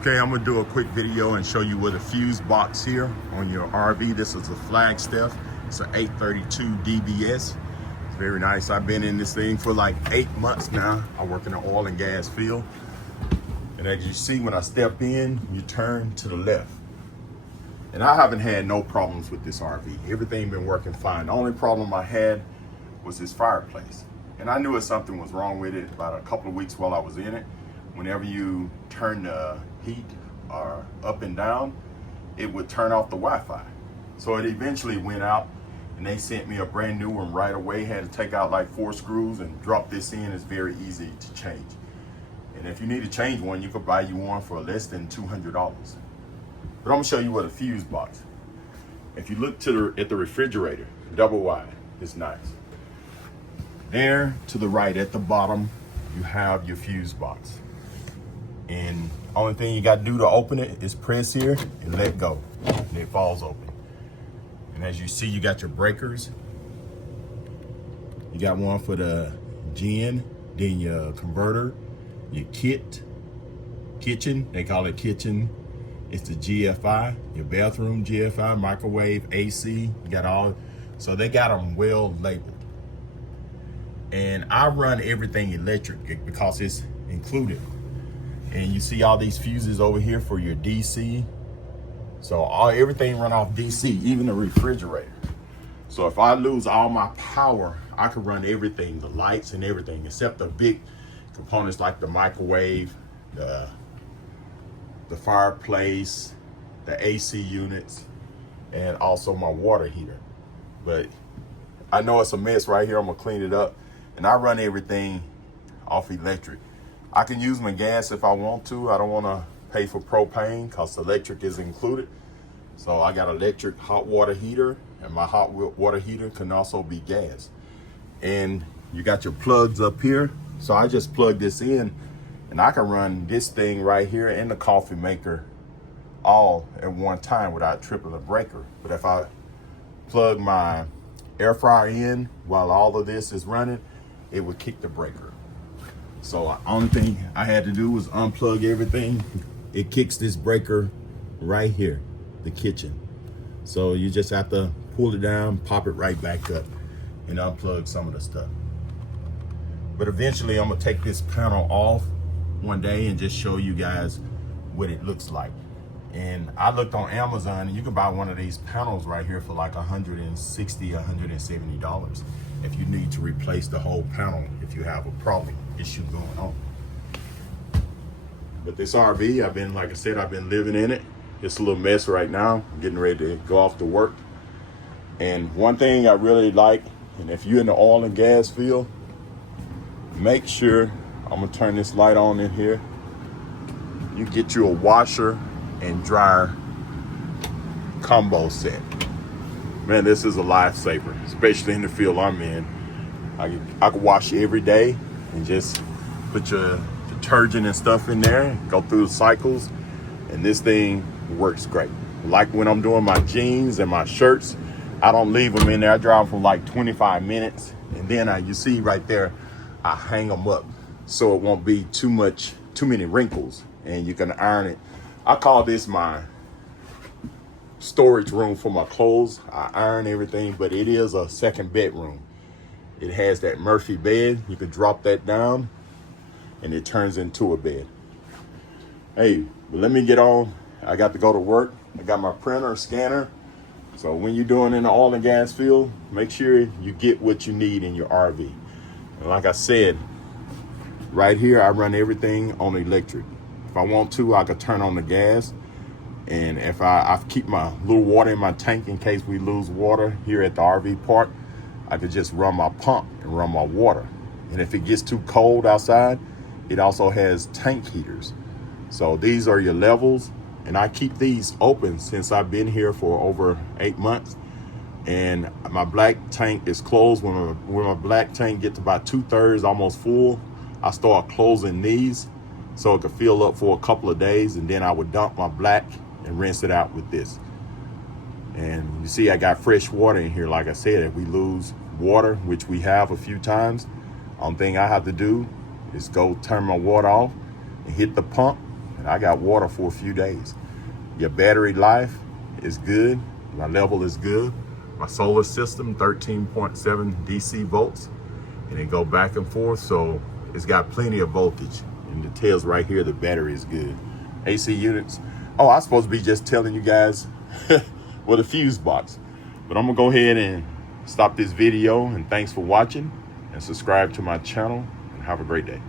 Okay, I'm gonna do a quick video and show you what a fuse box here on your RV. This is a Flagstaff. It's an 832DBS. It's very nice. I've been in this thing for like 8 months now. I work in the oil and gas field. And as you see, when I step in, you turn to the left. And I haven't had no problems with this RV. Everything been working fine. The only problem I had was this fireplace. And I knew that something was wrong with it about a couple of weeks while I was in it. Whenever you turn the heat up and down, it would turn off the Wi-Fi. So it eventually went out and they sent me a brand new one right away. Had to take out like 4 screws and drop this in. It's very easy to change. And if you need to change one, you could buy you one for less than $200. But I'm gonna show you what a fuse box. If you look at the refrigerator, double wide, it's nice. There to the right at the bottom, you have your fuse box. And only thing you got to do to open it is press here and let go, and it falls open. And as you see, you got your breakers. You got one for the gen, then your converter, your kitchen, they call it kitchen. It's the GFI, your bathroom GFI, microwave, AC, you got all, so they got them well labeled. And I run everything electric because it's included. And you see all these fuses over here for your DC. So everything run off DC, even the refrigerator. So if I lose all my power, I can run everything, the lights and everything, except the big components like the microwave, the fireplace, the AC units, and also my water heater. But I know it's a mess right here. I'm gonna clean it up. And I run everything off electric. I can use my gas if I want to. I don't want to pay for propane because electric is included. So I got electric hot water heater, and my hot water heater can also be gas. And you got your plugs up here. So I just plug this in and I can run this thing right here and the coffee maker all at one time without tripping a breaker. But if I plug my air fryer in while all of this is running, it would kick the breaker. So the only thing I had to do was unplug everything. It kicks this breaker right here, the kitchen. So you just have to pull it down, pop it right back up, and unplug some of the stuff. But eventually I'm gonna take this panel off one day and just show you guys what it looks like. And I looked on Amazon, and you can buy one of these panels right here for like $160, $170 if you need to replace the whole panel if you have a problem issue going on. But this RV, like I said, I've been living in it. It's a little mess right now. I'm getting ready to go off to work. And one thing I really like, and if you're in the oil and gas field, make sure, I'm gonna turn this light on in here, you get you a washer and dryer combo set. Man, this is a lifesaver, especially in the field I'm in. I can wash every day and just put your detergent and stuff in there, go through the cycles, and this thing works great. Like when I'm doing my jeans and my shirts, I don't leave them in there. I dry them for like 25 minutes, and then you see right there, I hang them up so it won't be too many wrinkles, and you can iron it. I call this my storage room for my clothes. I iron everything, but it is a second bedroom. It has that Murphy bed. You can drop that down and it turns into a bed. Hey, but let me get on. I got to go to work. I got my printer, scanner. So when you're doing in the oil and gas field, make sure you get what you need in your RV. And like I said, right here, I run everything on electric. If I want to, I could turn on the gas. And if I keep my little water in my tank in case we lose water here at the RV park, I could just run my pump and run my water. And if it gets too cold outside, it also has tank heaters. So these are your levels. And I keep these open since I've been here for over 8 months. And my black tank is closed. When my black tank gets about 2/3, almost full, I start closing these so it could fill up for a couple of days, and then I would dump my black and rinse it out with this. And you see I got fresh water in here. Like I said, if we lose water, which we have a few times, only thing I have to do is go turn my water off and hit the pump, and and I got water for a few days. Your battery life is good. My level is good. My solar system, 13.7 DC volts, and it go back and forth, so it's got plenty of voltage. And it tells right here the battery is good. AC units. Oh, I'm supposed to be just telling you guys with a fuse box, but I'm gonna go ahead and stop this video, and thanks for watching, and subscribe to my channel, and have a great day.